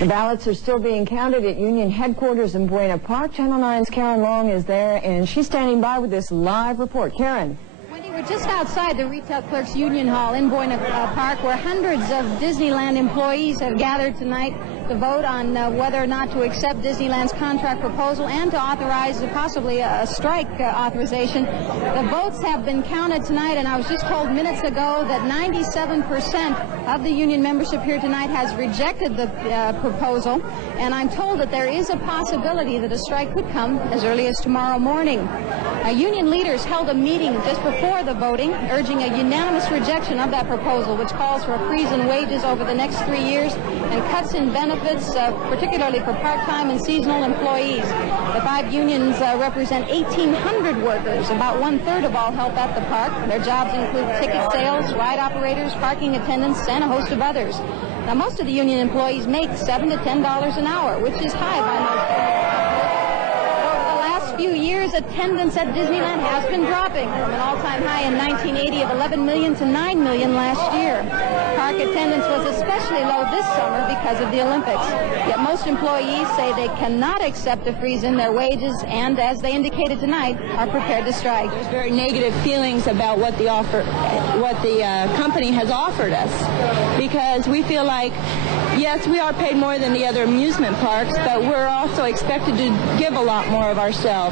The ballots are still being counted at Union headquarters in Buena Park. Channel 9's Karen Long is there, and she's standing by with this live report. Karen. Wendy, we're just outside the Retail Clerks Union Hall in Buena Park, where hundreds of Disneyland employees have gathered tonight to vote on whether or not to accept Disneyland's contract proposal and to authorize possibly a strike authorization. The votes have been counted tonight, and I was just told minutes ago that 97% of the union membership here tonight has rejected the proposal, and I'm told that there is a possibility that a strike could come as early as tomorrow morning. Union leaders held a meeting just before the voting, urging a unanimous rejection of that proposal, which calls for a freeze in wages over the next 3 years and cuts in benefits, particularly for part-time and seasonal employees. The 5 unions represent 1,800 workers, about 1/3 of all help at the park. Their jobs include ticket sales, ride operators, parking attendants, and a host of others. Now, most of the union employees make $7 to $10 an hour, which is high by most. Few years, attendance at Disneyland has been dropping from an all-time high in 1980 of 11 million to 9 million last year. Park attendance was especially low this summer because of the Olympics. Yet most employees say they cannot accept a freeze in their wages and, as they indicated tonight, are prepared to strike. There's very negative feelings about what the company has offered us, because we feel like, yes, we are paid more than the other amusement parks, but we're also expected to give a lot more of ourselves.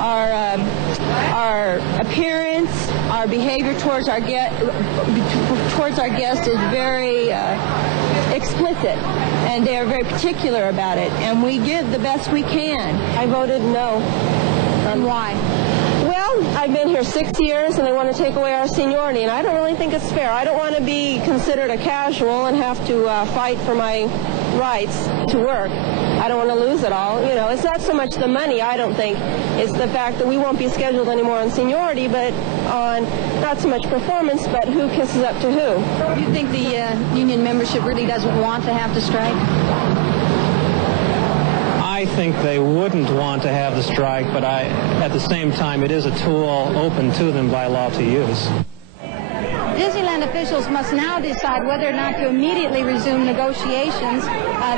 Our appearance, our behavior towards our guest is very explicit, and they are very particular about it, and we give the best we can. I voted no. And why? Well, I've been here 6 years, and they want to take away our seniority, and I don't really think it's fair. I don't want to be considered a casual and have to fight for my rights to work. I don't want to lose it all. You know, it's not so much the money, I don't think. It's the fact that we won't be scheduled anymore on seniority, but on not so much performance, but who kisses up to who. Do you think the union membership really doesn't want to have to strike? I think they wouldn't want to have the strike, but at the same time, it is a tool open to them by law to use. Disneyland officials must now decide whether or not to immediately resume negotiations.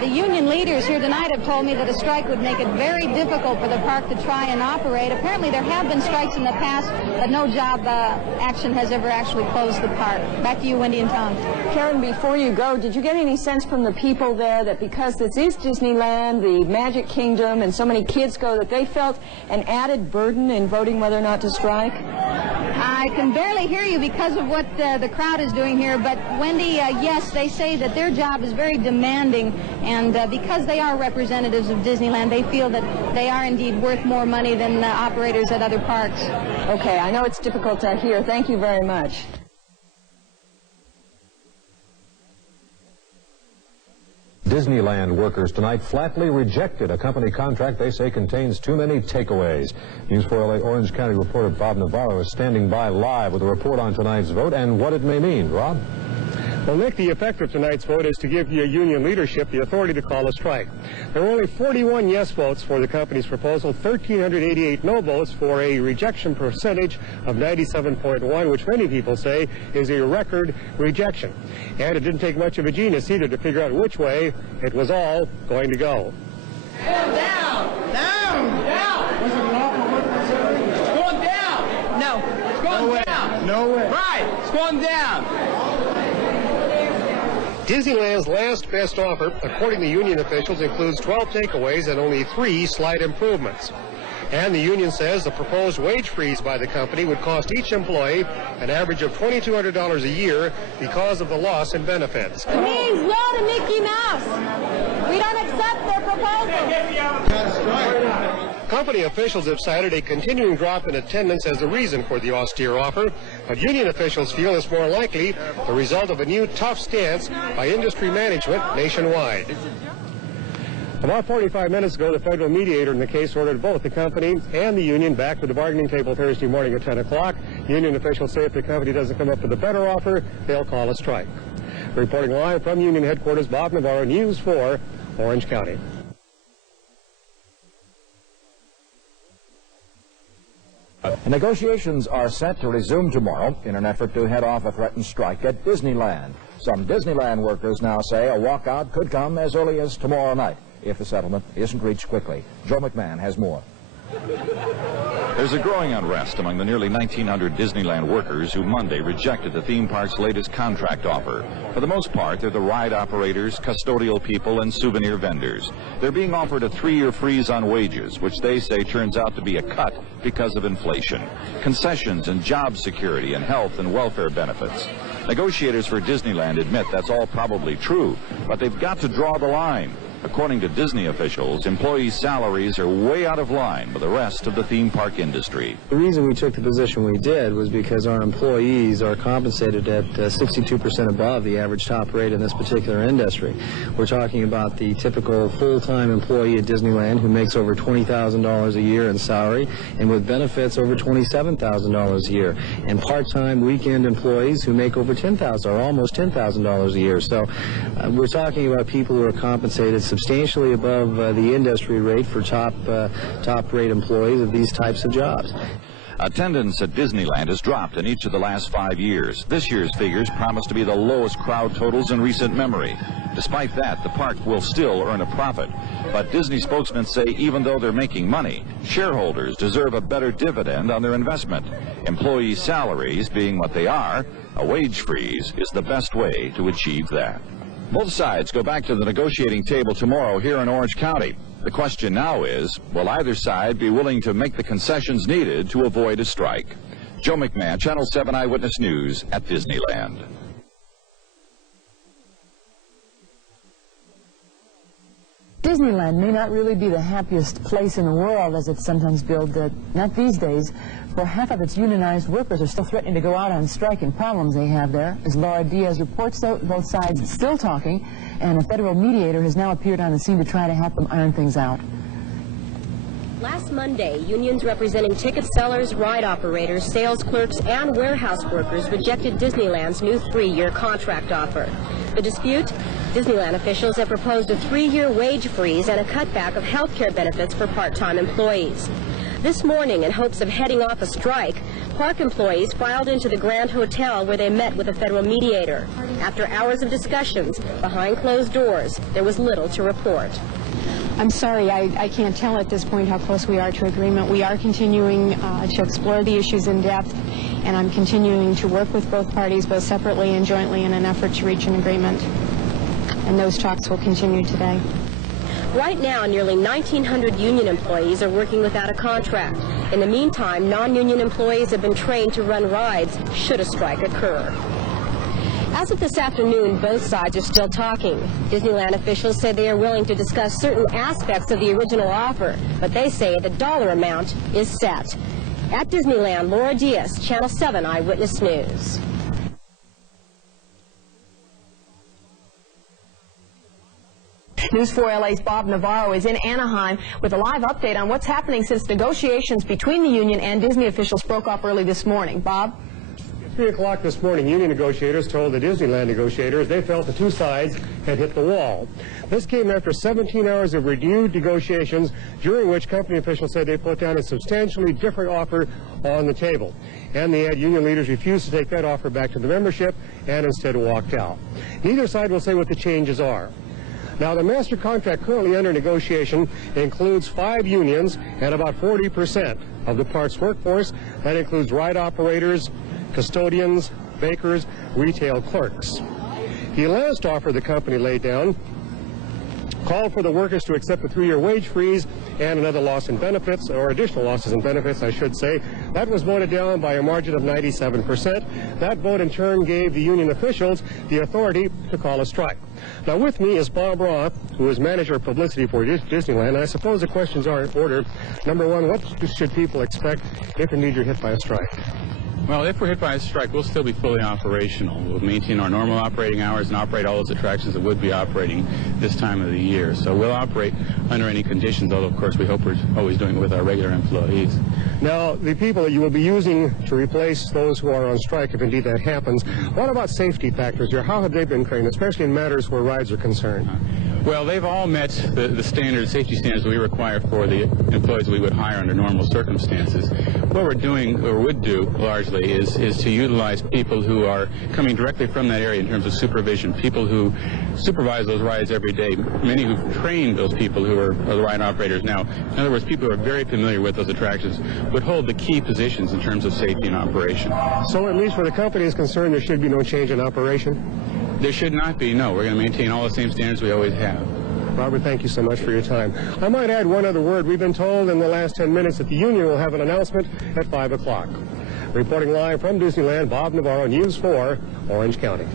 The union leaders here tonight have told me that a strike would make it very difficult for the park to try and operate. Apparently there have been strikes in the past, but no job action has ever actually closed the park. Back to you, Wendy and Tom. Karen, before you go, did you get any sense from the people there that because this is Disneyland, the Magic Kingdom, and so many kids go, that they felt an added burden in voting whether or not to strike? I can barely hear you because of what the crowd is doing here, but Wendy, yes, they say that their job is very demanding, and because they are representatives of Disneyland, they feel that they are indeed worth more money than operators at other parks. Okay, I know it's difficult to hear. Thank you very much. Disneyland workers tonight flatly rejected a company contract they say contains too many takeaways. News 4 LA Orange County reporter Bob Navarro is standing by live with a report on tonight's vote and what it may mean. Rob? Well, Nick, the effect of tonight's vote is to give union leadership the authority to call a strike. There were only 41 yes votes for the company's proposal, 1,388 no votes for a rejection percentage of 97.1, which many people say is a record rejection. And it didn't take much of a genius either to figure out which way it was all going to go. Down! Down! Down! It's going down! No. It's going down! No way. Right! It's going down! Disneyland's last best offer, according to union officials, includes 12 takeaways and only 3 slight improvements. And the union says the proposed wage freeze by the company would cost each employee an average of $2,200 a year because of the loss in benefits. It means no to Mickey Mouse. We don't accept their proposal. Company officials have cited a continuing drop in attendance as a reason for the austere offer, but union officials feel it's more likely the result of a new tough stance by industry management nationwide. About 45 minutes ago, the federal mediator in the case ordered both the company and the union back to the bargaining table Thursday morning at 10 o'clock. Union officials say if the company doesn't come up with a better offer, they'll call a strike. Reporting live from union headquarters, Bob Navarro, News 4, Orange County. Negotiations are set to resume tomorrow in an effort to head off a threatened strike at Disneyland. Some Disneyland workers now say a walkout could come as early as tomorrow night if the settlement isn't reached quickly. Joe McMahon has more. There's a growing unrest among the nearly 1,900 Disneyland workers who Monday rejected the theme park's latest contract offer. For the most part, they're the ride operators, custodial people, and souvenir vendors. They're being offered a 3-year freeze on wages, which they say turns out to be a cut because of inflation, concessions and job security and health and welfare benefits. Negotiators for Disneyland admit that's all probably true, but they've got to draw the line. According to Disney officials, employees' salaries are way out of line with the rest of the theme park industry. The reason we took the position we did was because our employees are compensated at 62% above the average top rate in this particular industry. We're talking about the typical full-time employee at Disneyland who makes over $20,000 a year in salary and with benefits over $27,000 a year, and part-time weekend employees who make over $10,000 or almost $10,000 a year. So we're talking about people who are compensated substantially above the industry rate for top rate employees of these types of jobs. Attendance at Disneyland has dropped in each of the last 5 years. This year's figures promise to be the lowest crowd totals in recent memory. Despite that, the park will still earn a profit. But Disney spokesmen say even though they're making money, shareholders deserve a better dividend on their investment. Employee salaries being what they are, a wage freeze is the best way to achieve that. Both sides go back to the negotiating table tomorrow here in Orange County. The question now is, will either side be willing to make the concessions needed to avoid a strike? Joe McMahon, Channel 7 Eyewitness News at Disneyland. Disneyland may not really be the happiest place in the world as it's sometimes billed, not these days, for half of its unionized workers are still threatening to go out on strike and problems they have there. As Laura Diaz reports, though, both sides still talking, and a federal mediator has now appeared on the scene to try to help them iron things out. Last Monday, unions representing ticket sellers, ride operators, sales clerks, and warehouse workers rejected Disneyland's new 3-year contract offer. The dispute? Disneyland officials have proposed a 3-year wage freeze and a cutback of health care benefits for part-time employees. This morning, in hopes of heading off a strike, park employees filed into the Grand Hotel where they met with a federal mediator. After hours of discussions behind closed doors, there was little to report. I'm sorry, I can't tell at this point how close we are to agreement. We are continuing to explore the issues in depth, and I'm continuing to work with both parties, both separately and jointly, in an effort to reach an agreement. And those talks will continue today. Right now, nearly 1,900 union employees are working without a contract. In the meantime, non-union employees have been trained to run rides should a strike occur. As of this afternoon, both sides are still talking. Disneyland officials say they are willing to discuss certain aspects of the original offer, but they say the dollar amount is set. At Disneyland, Laura Diaz, Channel 7 Eyewitness News. News 4 LA's Bob Navarro is in Anaheim with a live update on what's happening since negotiations between the union and Disney officials broke up early this morning. Bob? 3 o'clock this morning, union negotiators told the Disneyland negotiators they felt the two sides had hit the wall. This came after 17 hours of renewed negotiations, during which company officials said they put down a substantially different offer on the table. And the union leaders refused to take that offer back to the membership and instead walked out. Neither side will say what the changes are. Now, the master contract currently under negotiation includes 5 unions and about 40% of the park's workforce. That includes ride operators, custodians, bakers, retail clerks. The last offer the company laid down called for the workers to accept a 3-year wage freeze and another loss in benefits, or additional losses in benefits, I should say. That was voted down by a margin of 97%. That vote in turn gave the union officials the authority to call a strike. Now with me is Bob Roth, who is manager of publicity for Disneyland, and I suppose the questions are in order. Number one, what should people expect if indeed you're hit by a strike? Well, if we're hit by a strike, we'll still be fully operational. We'll maintain our normal operating hours and operate all those attractions that would be operating this time of the year. So we'll operate under any conditions, although, of course, we hope we're always doing it with our regular employees. Now, the people that you will be using to replace those who are on strike, if indeed that happens, what about safety factors here? How have they been trained, especially in matters where rides are concerned? Well, they've all met the standards, safety standards we require for the employees we would hire under normal circumstances. what we're doing, or would do largely, is to utilize people who are coming directly from that area in terms of supervision, people who supervise those rides every day, many who've trained those people who are the ride operators now. In other words, people who are very familiar with those attractions would hold the key positions in terms of safety and operation. So at least where the company is concerned, there should be no change in operation? There should not be, no. We're going to maintain all the same standards we always have. Robert, thank you so much for your time. I might add one other word. We've been told in the last 10 minutes that the union will have an announcement at 5 o'clock. Reporting live from Disneyland, Bob Navarro, News 4, Orange County.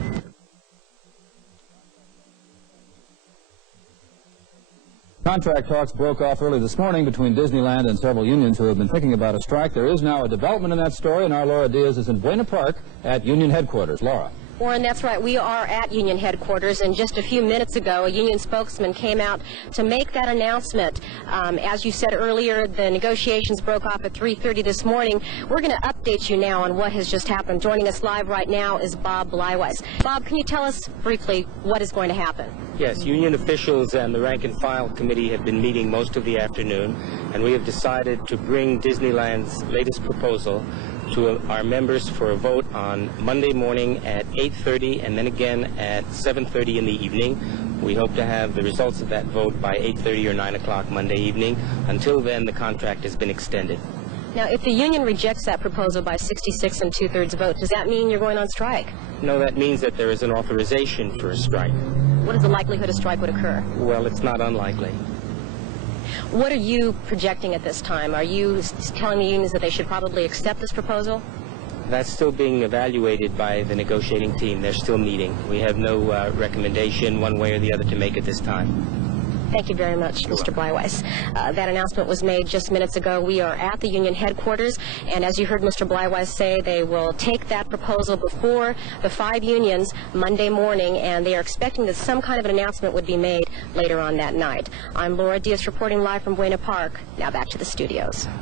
Contract talks broke off early this morning between Disneyland and several unions who have been thinking about a strike. There is now a development in that story, and our Laura Diaz is in Buena Park at union headquarters. Laura. Warren, that's right. We are at union headquarters, and just a few minutes ago, a union spokesman came out to make that announcement. As you said earlier, the negotiations broke off at 3:30 this morning. We're going to update you now on what has just happened. Joining us live right now is Bob Bleiweiss. Bob, can you tell us briefly what is going to happen? Yes, union officials and the rank and file committee have been meeting most of the afternoon, and we have decided to bring Disneyland's latest proposal to our members for a vote on Monday morning at 8:30 and then again at 7:30 in the evening. We hope to have the results of that vote by 8:30 or 9 o'clock Monday evening. Until then, the contract has been extended. Now, if the union rejects that proposal by 66 2/3 vote, does that mean you're going on strike? No, that means that there is an authorization for a strike. What is the likelihood a strike would occur? Well, it's not unlikely. What are you projecting at this time? Are you telling the unions that they should probably accept this proposal? That's still being evaluated by the negotiating team. They're still meeting. We have no recommendation one way or the other to make at this time. Thank you very much, Mr. Bleiweiss. That announcement was made just minutes ago. We are at the union headquarters, and as you heard Mr. Bleiweiss say, they will take that proposal before the 5 unions Monday morning, and they are expecting that some kind of an announcement would be made later on that night. I'm Laura Diaz reporting live from Buena Park. Now back to the studios.